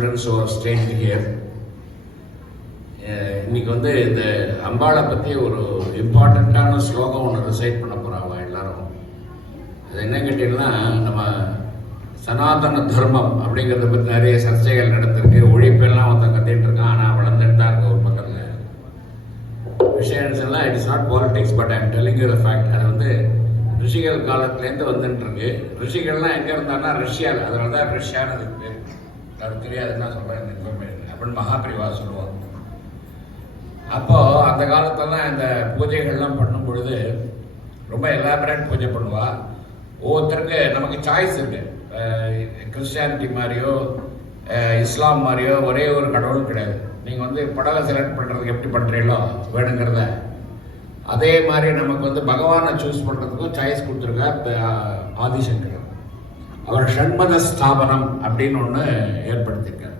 who are staying here. இன்னைக்கு வந்து இந்த அம்பாளை பற்றி ஒரு இம்பார்ட்டண்ட்டான ஸ்லோகம் ஒன்று ரிசைட் பண்ண போகிறாங்க எல்லாரும். அது என்ன கேட்டிங்கன்னா, நம்ம சனாதன தர்மம் அப்படிங்கிறத பற்றி நிறைய சர்ச்சைகள் நடந்திருக்கு. ஒழிப்பெல்லாம் ஒருத்தன் கத்திட்டு இருக்கான், ஆனால் வளர்ந்துட்டு தான் இருக்க ஒரு பக்கத்தில் விஷயம் எல்லாம். It is not politics, but I am telling you the fact. அது வந்து ரிஷிகள் காலத்துலேருந்து வந்துட்டு இருக்கு. ரிஷிகள்லாம் எங்கே இருந்தாங்கன்னா ரஷ்யாவில், அதனால தான் ரஷ்யான்னு அதுக்கு பேர். அது தெரியாதுன்னு சொல்கிறேன் இந்த இன்ஃபர்மேஷன் அப்படின்னு மகாபிரிவா சொல்லுவாங்க. அப்போது அந்த காலத்தெல்லாம் இந்த பூஜைகள்லாம் பண்ணும் பொழுது ரொம்ப எலாபரேட் பூஜை பண்ணுவா. ஒவ்வொருத்தருக்கு நமக்கு சாய்ஸ் இருக்கு. கிறிஸ்டியானிட்டி மாதிரியோ இஸ்லாம் மாதிரியோ ஒரே ஒரு கடவுள் கிடையாது. நீங்கள் வந்து படவை செலக்ட் பண்ணுறதுக்கு எப்படி பண்ணுறீங்களோ வேணுங்கிறத, அதே மாதிரி நமக்கு வந்து பகவானை சூஸ் பண்ணுறதுக்கும் சாய்ஸ் கொடுத்துருக்கார் ஆதிசங்கர். அவர் ஷண்மத ஸ்தாபனம் அப்படின்னு ஒன்று ஏற்படுத்தியிருக்கார்.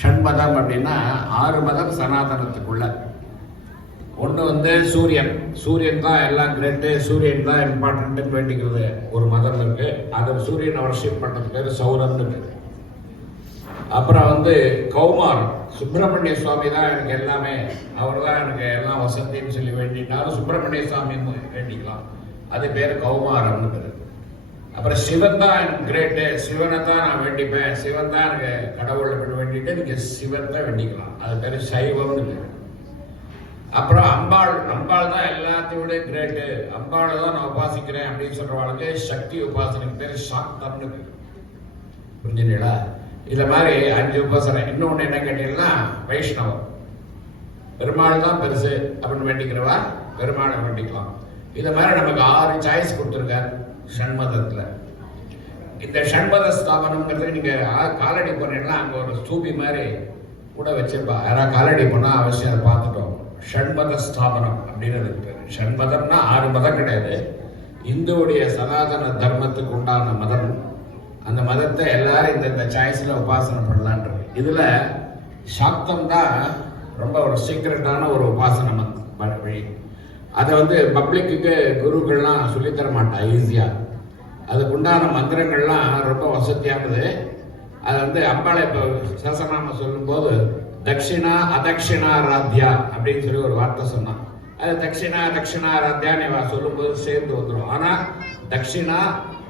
ஷண்மதம் அப்படின்னா 6 மதம் சனாதனத்துக்குள்ள. ஒன்று வந்து சூரியன். சூரியன் தான் எல்லாம் கிரேட்டு, சூரியன் தான் இம்பார்ட்டன்ட்டுன்னு வேண்டிக்கிறது ஒரு மதம் இருக்கு. அது சூரியனை வர்ஷிப் பண்ணுறது பேர் சௌரம்னு இருக்கு. அப்புறம் வந்து கௌமார், சுப்பிரமணிய சுவாமி தான் எனக்கு எல்லாமே, அவர் தான் எனக்கு எல்லாம் வசதின்னு சொல்லி வேண்டினாலும் சுப்பிரமணிய சுவாமின்னு வேண்டிக்கலாம், அது பேர் கௌமாரம்னு பேர். அப்புறம் சிவன் தான் எனக்கு கிரேட்டு, சிவனை தான் நான் வேண்டிப்பேன், சிவன் தான் எனக்கு கடவுளை வேண்டிட்டு நீங்கள் சிவன் தான் வேண்டிக்கலாம், அது பேர் சைவம்னு பேர். அப்புறம் அம்பாள், அம்பாள் தான் எல்லாத்தையும் விட கிரேட்டு, அம்பாளை தான் நான் உபாசிக்கிறேன் அப்படின்னு சொல்றவாளுக்கு சக்தி உபாசனைக்கு பேர் சாக்தம்னு பேர். புரிஞ்சுங்களா? இதை மாதிரி 5 உபாசனை. இன்னொன்று என்ன கேட்டீங்கன்னா வைஷ்ணவம், பெருமாள் தான் பெருசு அப்படின்னு வேண்டிக்கிறவா பெருமாளை வேண்டிக்கலாம். இதை மாதிரி நமக்கு 6 சாய்ஸ் கொடுத்துருக்காரு ஷண்மதத்தில். இந்த ஷண்மத ஸ்தாபனம்ங்கிறது நீங்கள் காலடி போனீங்கன்னா அங்கே ஒரு ஸ்தூபி மாதிரி கூட வச்சிருப்பா. யாராவது காலடி போனால் அவசியம் அதை பார்த்துட்டோம். ஷண்மத ஸ்தாபனம் அப்படின்னு இருக்கு. ஷண்மதம்னா 6 மதம் கிடையாது, இந்துவுடைய சனாதன தர்மத்துக்கு உண்டான மதம். அந்த மதத்தை எல்லாரும் இந்த சாய்ஸில் உபாசனை பண்ணலான்றது. இதில் சாக்தம் தான் ரொம்ப ஒரு சீக்கிரட்டான ஒரு உபாசனை வழி. அதை வந்து பப்ளிக்கு குருக்கள்லாம் சொல்லித்தர மாட்டா ஈஸியாக. அதுக்கு உண்டான மந்திரங்கள்லாம் ரொம்ப வசதியானது. அது வந்து அம்பாளை இப்போ சசநாம சொல்லும்போது தட்சிணா அதட்சிணாராத்யா அப்படின்னு சொல்லி ஒரு வார்த்தை சொன்னான். அது தட்சிணா தட்சிணாராத்யான்னு சொல்லும்போது சேர்ந்து வந்துடும். ஆனால் தட்சிணா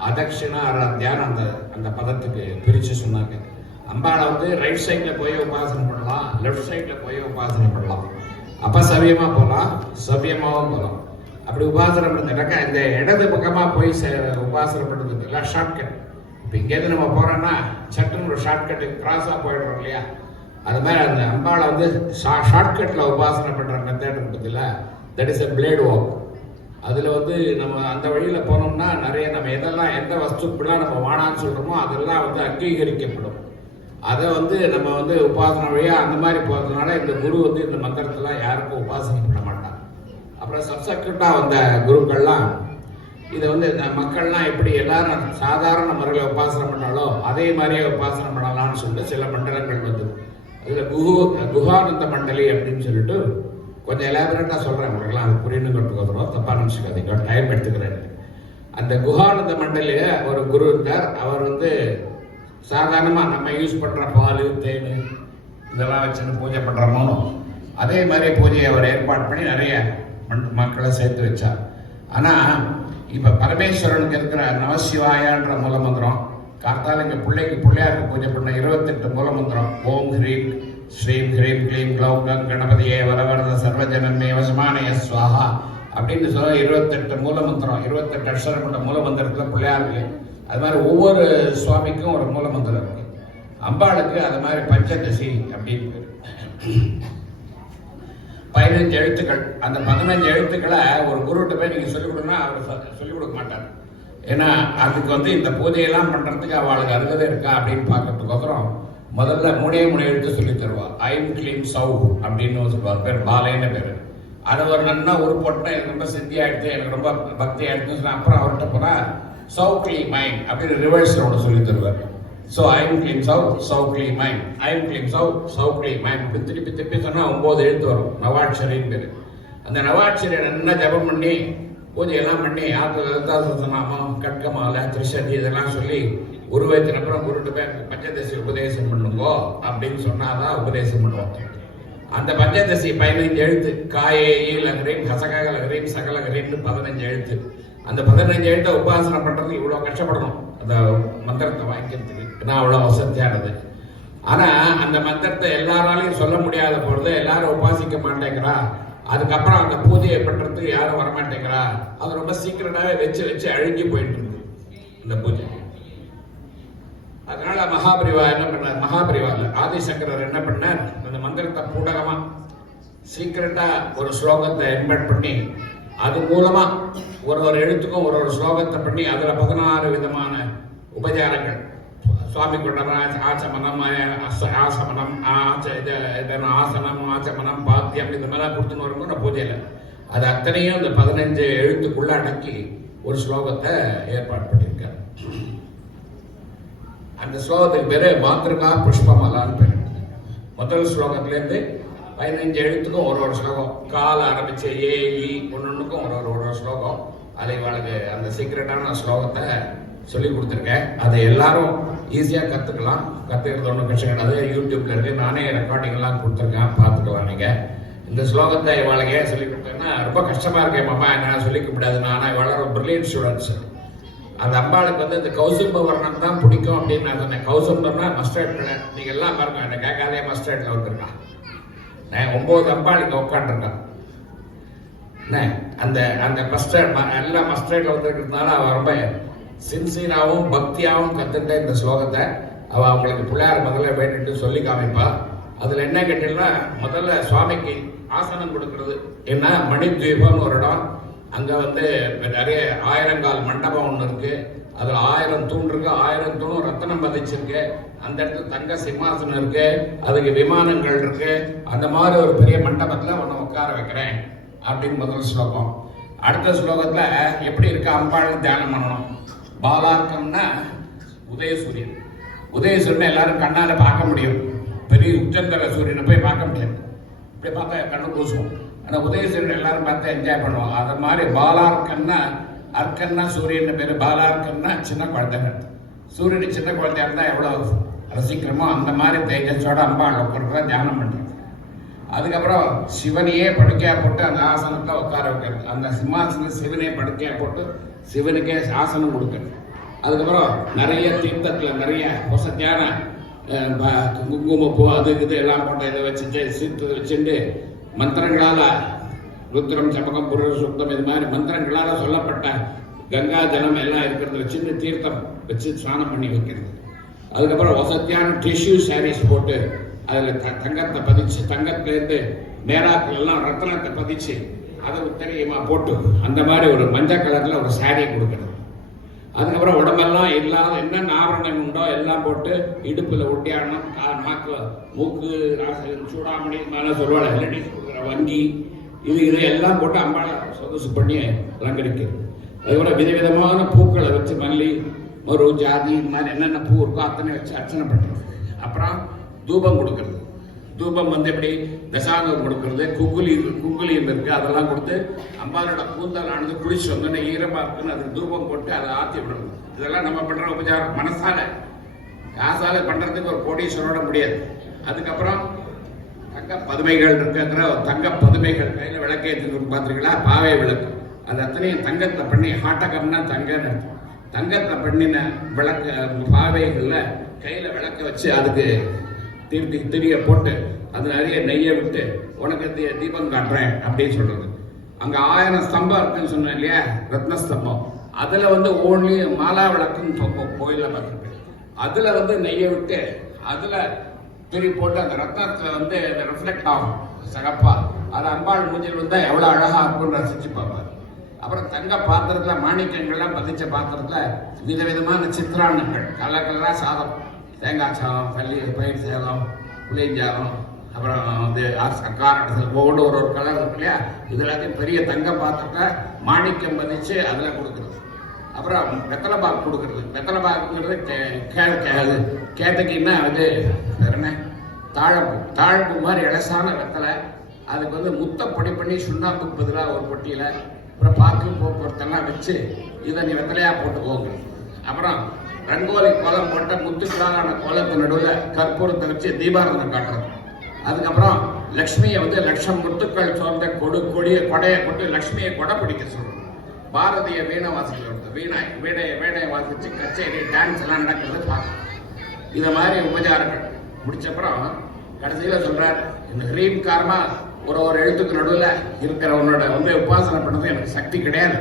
அதட்சிணாராத்யான்னு அந்த பதத்துக்கு பிரித்து சொன்னாங்க. அம்பாளை வந்து ரைட் சைடில் போய் உபாசனை பண்ணலாம், லெஃப்ட் சைடில் போய் உபாசனை பண்ணலாம். அப்போ சவியமாக போகலாம், சவியமாகவும் போகலாம். அப்படி உபாசனை பண்ணுறதுனாக்கா இந்த இடது பக்கமாக போய் உபாசனை பண்ணுறதுக்கு இல்லை ஷார்ட்கட். இப்போ இங்கேருந்து நம்ம போகிறோன்னா சட்டுன்னு ஒரு ஷார்ட்கட்டு கிராஸாக போயிடுறோம் இல்லையா? அது மாதிரி அந்த அம்பாளை வந்து ஷார்ட்கட்டில் உபாசனை பண்ணுற மெத்தட் பற்றியில் that is a plate walk. அதில் வந்து நம்ம அந்த வழியில் போனோம்னா நிறைய நம்ம எதெல்லாம் எந்த வஸ்துக்கெல்லாம் நம்ம வானான்னு சொல்கிறோமோ அதெல்லாம் வந்து அங்கீகரிக்கப்படும். அதை வந்து நம்ம வந்து உபாசனை வழியாக அந்த மாதிரி போகிறதுனால இந்த குரு வந்து இந்த மந்திரத்தெல்லாம் யாருக்கும் உபாசனை பண்ண மாட்டாங்க. அப்புறம் சப்செக்டாக வந்த குருக்கள்லாம் இதை வந்து இந்த மக்கள்லாம் எப்படி எல்லாரும் சாதாரண முறையில் உபாசனை பண்ணாலோ அதே மாதிரியே உபாசனை பண்ணலாம்னு சொல்லிட்டு சில மண்டலங்கள் வந்து அதில் குஹானந்த மண்டலி அப்படின்னு சொல்லிட்டு கொஞ்சம் எலாபரேட்டாக சொல்கிறேன் உங்களுக்குலாம், அது புரியணுங்கிறதுக்கு வந்துடும், தப்பாக நினச்சிக்காதீங்க, டைம் எடுத்துக்கிறேன். அந்த குஹானந்த மண்டலில் ஒரு குரு இருந்தார். அவர் வந்து சாதாரணமாக நம்ம யூஸ் பண்ணுற பால் தேன் இதெல்லாம் வச்சுன்னு பூஜை பண்ணுறோமோ அதே மாதிரி பூஜையை அவர் ஏற்பாடு பண்ணி நிறைய மக்களை சேர்த்து வச்சார். ஆனால் இப்போ பரமேஸ்வரனுக்கு இருக்கிற நமசிவாயான்ற மூலமந்திரம், கார்த்தால இங்கே பிள்ளையாருக்கு பூஜை பண்ண 28 மூலமந்திரம், ஓம் ஹ்ரீம் ஸ்ரீம் ஹ்ரீம் க்ளீம் க்ளௌம் கம் கணபதியே வரவரத சர்வஜனமே வசமானய ஸ்வாஹா அப்படின்னு சொல்ல 28 மூலமந்திரம், 28 அக்ஷரம் கொண்ட மூலமந்திரத்தில் பிள்ளையாருக்கு. அது மாதிரி ஒவ்வொரு சுவாமிக்கும் ஒரு மூலமந்திரம் இருக்கு. அம்பாளுக்கு அது மாதிரி பஞ்சதசி அப்படின்னு 15 எழுத்துக்கள். அந்த 15 எழுத்துக்களை ஒரு குருகிட்ட போய் நீங்கள் சொல்லிக் கொடுங்கன்னா அவர் சொல்லிக் கொடுக்க மாட்டார். ஏன்னா அதுக்கு வந்து இந்த பூஜையெல்லாம் பண்ணுறதுக்கு அவளுக்கு அருகதை இருக்கா அப்படின்னு பார்க்கறதுக்கோசரம் முதல்ல 3 எழுத்து சொல்லி தருவாள். ஐம் கிளீம் சவு அப்படின்னு சொல்லுவார், பேர் பாலேன்னு பேர். அதை ஒரு நன்னா உருப்போட்டேன், எனக்கு ரொம்ப சித்தி ஆகிடுது, எனக்கு ரொம்ப பக்தி ஆகிடுதுன்னு சொன்னால் அப்புறம் அவர்கிட்ட போனால் சவு கிளீம் மைண்ட் அப்படின்னு ரிவர்ஸில் ஒன்று சொல்லி தருவார். ஸோ ஐம் கிளீம் சவு கிளீம் மைண்ட், ஐம் கிளீம் சவு கிளீம் மைண்ட் அப்படின்னு திருப்பி சொன்னால் 9 எழுத்து வரும். நவாட்சரின்னு பேர். அந்த நவாட்சரியை நல்லா ஜபம் பண்ணி பூஜையெல்லாம் பண்ணி லலிதா சஹஸ்ரநாமம், கட்கமாலை, திரிசதி இதெல்லாம் சொல்லி உருவத்தின் அப்புறம் உருட்டு போய் பஞ்சதசி உபதேசம் பண்ணுங்கோ அப்படின்னு சொன்னாதான் உபதேசம் பண்ணுவோம். அந்த பஞ்சதசி 15 எழுத்து, காயே லகரீம் ஹசக லகரீம் சகலகரீம்னு 15 எழுத்து. அந்த 15 எழுத்தை உபாசனை பண்றதுக்கு இவ்வளவு கஷ்டப்படணும் அந்த மந்திரத்தை வாங்கிக்கிறதுக்கு. நான் அவ்வளவு வசதியானது. ஆனா அந்த மந்திரத்தை எல்லாராலையும் சொல்ல முடியாத பொழுது எல்லாரும் உபாசிக்க மாட்டேங்கிறா. அதுக்கப்புறம் அந்த பூஜையை பண்றதுக்கு யாரும் வரமாட்டேங்கிறா. அது ரொம்ப சீக்கிரட்டாவே வச்சு வச்சு அழுகி போயிட்டு இருக்கு இந்த பூஜை. அதனால மகாபரிவா என்ன பண்ணார், மகாபரிவால ஆதிசங்கரர் என்ன பண்ணார், அந்த மந்திரத்தை பூடகமா சீக்கிரட்டா ஒரு ஸ்லோகத்தை எம்பெட் பண்ணி அது மூலமா ஒரு எழுத்துக்கும் ஒரு ஸ்லோகத்தை பண்ணி அதுல 16 விதமான உபச்சாரங்கள் சுவாமி கொண்டாடுற ஆச்சமனம் ஆசமனம் ஆசனம் ஆச்சமனம் பாத்தியம் இந்த மாதிரிலாம் கொடுத்துன்னு வரும்போது நான் பூஜையில அது அத்தனையும் அந்த 15 எழுத்துக்குள்ள அடக்கி ஒரு ஸ்லோகத்தை ஏற்பாடு பண்ணியிருக்கார். அந்த ஸ்லோகத்துக்கு பேரு மாத்திருக்கா புஷ்பமலான்னு பேரு. முதல் ஸ்லோகத்திலேருந்து 15 எழுத்துக்கும் ஒரு ஸ்லோகம், கால ஆரம்பிச்ச ஏ இ ஒன்னொன்னுக்கும் ஒரு ஸ்லோகம். அதை இவளுக்கு அந்த சீக்கிரட்டான ஸ்லோகத்தை சொல்லி கொடுத்துருக்கேன். அதை எல்லாரும் ஈஸியா கத்துக்கலாம். கத்துக்கிறது ஒன்றும் கஷ்டம் கிடையாது. யூடியூப்ல இருக்கு, நானே ரெக்கார்டிங் எல்லாம் கொடுத்துருக்கேன், பார்த்துக்கலாம் நீங்க. இந்த ஸ்லோகத்தை இவளுக்கு ஏன் சொல்லி கொடுத்தேன்னா, ரொம்ப கஷ்டமா இருக்கேன் மாமா என்னால் சொல்லிக்க முடியாது. ஆனால் இவளோட பிரில்லியன்ட் ஸ்டூடெண்ட்ஸ். அந்த அம்பாளுக்கு வந்து இந்த கௌசும்ப வர்ணம் தான் பிடிக்கும் அப்படின்னு நான் சொன்னேன். கௌசும்பம்னா மஸ்டர்ட் கலர். நீங்க எல்லாம் பாருங்க, என்ன கேட்காதே மஸ்டர்ட்ல வந்துருக்கான். நான் 9 அம்பாள் இங்க உட்காந்துருக்கான். அந்த அந்த மஸ்டர்ட் எல்லாம் மஸ்டர்ட்ல வந்துருக்கிறதுனால அவ ரொம்ப சின்சியராகவும் பக்தியாகவும் கத்துட்ட இந்த ஸ்லோகத்தை அவ அவங்களுக்கு பிள்ளையார் முதல்ல வேண்டிட்டு சொல்லி காமிப்பா. அதுல என்ன கேட்டீங்கன்னா, முதல்ல சுவாமிக்கு ஆசனம் கொடுக்கறது. ஏன்னா மணித்வீபம்னு ஒரு இடம், அங்க வந்து நிறைய 1000 கால் மண்டபம் ஒன்று இருக்கு. அதுல 1000 தூண் இருக்கு. 1000 தூணும் ரத்தனம் பதிச்சிருக்கு. அந்த இடத்துல தங்க சிம்மாசனம் இருக்கு, அதுக்கு விமானங்கள் இருக்கு. அந்த மாதிரி ஒரு பெரிய மண்டபத்துல உன்னை உட்கார வைக்கிறேன் அப்படின்னு முதல் ஸ்லோகம். அடுத்த ஸ்லோகத்துல எப்படி இருக்க அம்பாள் தியானம் பண்ணணும். பாலார்க்கம்னா உதயசூரியன். உதயசூரியன் எல்லாரும் கண்ணால பார்க்க முடியும். பெரிய உச்சந்தர சூரியனை போய் பார்க்க முடியாது, இப்படி பார்த்தா கண்ணு பூசுவோம். ஆனா உதயசூரியன் எல்லாரும் பார்த்து என்ஜாய் பண்ணுவோம். அது மாதிரி பாலார்க்கம்னா, அர்க்கன்னா சூரியன் பேரு, பாலார்க்கம்னா சின்ன குழந்தைங்க. சூரியன் சின்ன குழந்தையா இருந்தா எவ்வளவு ரசிக்கிறோமோ அந்த மாதிரி தேஜஸோட அம்பாள் உட்கார தியானம் பண்றது. அதுக்கப்புறம் சிவனையே படுக்கையா போட்டு அந்த ஆசனத்தை உட்கார வைக்கிறது. அந்த சிம்மாசனம் சிவனையே படுக்கையா போட்டு சிவனுக்கே ஆசனம் கொடுக்கிறது. அதுக்கப்புறம் நிறைய தீர்த்தத்துல நிறைய வசதியான குங்குமப்பூ அது இது எல்லாம் போட்டு இதை வச்சுட்டு சீர்த்தத்தை வச்சுட்டு மந்திரங்களால ருத்ரம் சமகம் புருஷ சுத்தம் இது மாதிரி மந்திரங்களால சொல்லப்பட்ட கங்கா ஜலம் எல்லாம் இருக்கிறது வச்சுட்டு தீர்த்தம் வச்சு ஸ்நானம் பண்ணி வைக்கிறது. அதுக்கப்புறம் வசதியான டிஷ்யூ சாரீஸ் போட்டு அதுல தங்கத்தை பதிச்சு, தங்கத்திலேருந்து நேராக்கள் எல்லாம் ரத்தனத்தை பதிச்சு அதை உத்தரியமா போட்டு அந்த மாதிரி ஒரு மஞ்சள் கலர்ல ஒரு சாரி கொடுக்கறது. அதுக்கப்புறம் உடம்பெல்லாம் இல்லாத என்னென்ன ஆபரணம் உண்டோ எல்லாம் போட்டு இடுப்புல ஒட்டியாடணும், நாக்கு மூக்கு சூடாமணி மேல சொல்லுவாள் லேடிஸ் கொடுக்குற வங்கி இது எல்லாம் போட்டு அம்பாளை சொகுசு பண்ணி அலங்கரிக்கிறது. அதுக்கப்புறம் விதவிதமான பூக்களை வச்சு மல்லி மரு ஜாதி இந்த மாதிரி என்னென்ன பூ இருக்கோ அத்தனை வச்சு அர்ச்சனை பண்றது. அப்புறம் தூபம் கொடுக்கறது. தூபம் வந்து எப்படி தசாங்கம் கொடுக்கறது, குங்குலி இருக்கு, அதெல்லாம் கொடுத்து அம்பாலோட கூந்தல் ஆனது குளிச்சு வந்தோடனே ஈரமா இருக்குன்னு அதுக்கு தூபம் போட்டு அதை ஆற்றி விடணும். இதெல்லாம் நம்ம பண்ற உபச்சாரம். மனசால காசால பண்றதுக்கு ஒரு கோடீஸ்வரோட முடியாது. அதுக்கப்புறம் தங்க பதுமைகள் இருக்குங்கிற தங்க பதுமைகள் கையில விளக்கேற்று பார்த்துருக்கீங்களா, பாவை விளக்கு. அது அத்தனையும் தங்கத்தை பண்ணி, ஹாட்டகம்னா தங்கன்னு தங்கத்தை பண்ணின விளக்கு பாவைகள்ல கையில விளக்க வச்சு அதுக்கு திரிய போட்டு அது நிறைய நெய்யை விட்டு உனக்கு தீபம் காட்டுறேன் அப்படின்னு சொல்றது. அங்க 1000 ஸ்தம்பம் இருக்குன்னு சொன்னேன் இல்லையா, ரத்னஸ்தம்பம். அதுல வந்து ஓன்லி மாலா விளக்குன்னு கோயில பார்த்துருக்கேன். அதுல வந்து நெய்யை விட்டு அதுல திரி போட்டு அந்த ரத்னத்துல வந்து ரிஃப்ளெக்ட் ஆகும் சகப்பா. அது அம்பாள் மூஞ்சில் வந்தா எவ்வளவு அழகா இருக்கும்னு ரசிச்சு பார்ப்பாரு. அப்புறம் தங்க பாத்திரத்துல மாணிக்கங்கள்லாம் பதிச்ச பாத்திரத்துல விதவிதமான சித்திராண்ணங்கள், கலர் கலரா சாதம், தேங்காய் சாதம், பயிர் சாதம், புளிஞ்சாதம், அப்புறம் வந்து காரத்தில் ஒவ்வொன்று ஒரு கலர் இருக்கு இல்லையா, இது எல்லாத்தையும் பெரிய தங்க பாத்திரத்தை மாணிக்கம் பதிச்சு அதில் கொடுக்குறது. அப்புறம் வெத்தலை பாக்கு கொடுக்குறது. வெத்தலை பாக்குங்கிறது கேட்டக்கின்னா அது வேற என்ன, தாழம்பு மாதிரி இலசான வெத்தலை. அதுக்கு வந்து முத்தை பொடி பண்ணி சுண்ணாம்புக்கு பதிலாக ஒரு பொட்டியில் அப்புறம் பாக்கு போக்குவரத்தெல்லாம் வச்சு இதை நீ வெத்தலையாக போட்டுக்கோங்க. அப்புறம் ரங்கோலி கோலம் போட்ட முத்துக்களாலான கோலத்து நடுவில் கற்பூரத்தை வச்சு தீபாரதனை காட்டுறது. அதுக்கப்புறம் லக்ஷ்மியை வந்து லட்சம் முத்துக்கள் சோர்ந்த கொடையை கொண்டு லக்ஷ்மியை கொடை பிடிக்க சொல்றது. பாரதிய வீணை வாசிக்கிறது, வீணையை வாசிச்சு கச்சேரி டான்ஸ் எல்லாம் நடக்கிறது பார்க்கணும். இதை மாதிரி உபச்சாரங்கள் முடிச்சப்புறம் கடைசியில் சொல்றார், இந்த ஹ்ரீம் காரமா ஒரு எழுத்துக்கு நடுவில் இருக்கிற உன்னோட வந்து உபாசனை பண்ணது எனக்கு சக்தி கிடையாது,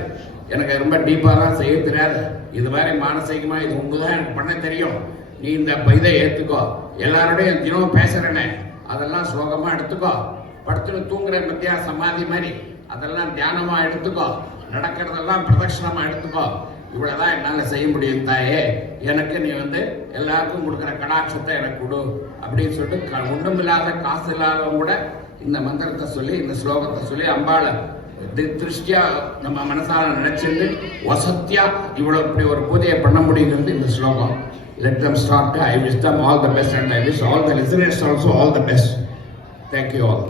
எனக்கு ரொம்ப டீப்பாலாம் செய்ய தெரியாது, இது மாதிரி மானசீகமாக இது ஒன்றுதான் எனக்கு பண்ண தெரியும், நீ இந்த இதை ஏற்றுக்கோ, எல்லாரோடையும் தினமும் பேசுறேனே அதெல்லாம் ஸ்லோகமாக எடுத்துக்கோ, படுத்துட்டு தூங்குற மத்தியா சமாதி மாதிரி அதெல்லாம் தியானமாக எடுத்துக்கோ, நடக்கிறதெல்லாம் பிரதட்சணமாக எடுத்துக்கோ, இவ்வளோதான் என்னால் செய்ய முடியும் தாயே, எனக்கு நீ வந்து எல்லாருக்கும் கொடுக்குற கடாட்சத்தை எனக்கு கொடு அப்படின்னு சொல்லிட்டு ஒன்றும் இல்லாத காசு இல்லாதவங்க கூட இந்த மந்திரத்தை சொல்லி இந்த ஸ்லோகத்தை சொல்லி அம்பாளை திருஷ்டியா நம்ம மனசால நினைச்சிருந்து வசத்தியா இவ்வளோ இப்படி ஒரு பூஜையை பண்ண முடியுங்கிறது இந்த ஸ்லோகம். Let them start. I wish them all the best and I wish all the listeners also all the best. Thank you all.